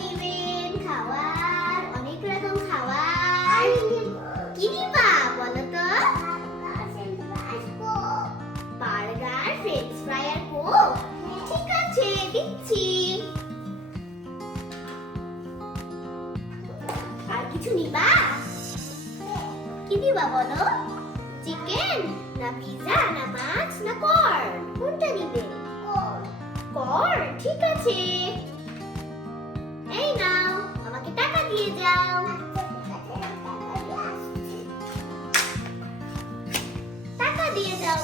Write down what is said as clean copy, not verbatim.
নিবেন, খাবার, অনেক রকম খাবার। কি নিবা বলো তো? বার্গার, ফ্রেঞ্চ ফ্রাই আর কোক। ঠিক আছে, দিচ্ছি। আর কিছু নিবা? কি দিবা বলো? চিকেন না পিৎজা না মাছ না কর্ন, কোনটা নিবে? কর্ন, ঠিক আছে। এই নাও, আমাকে টাকা দিয়ে যাও। টাকা দিয়ে যাও।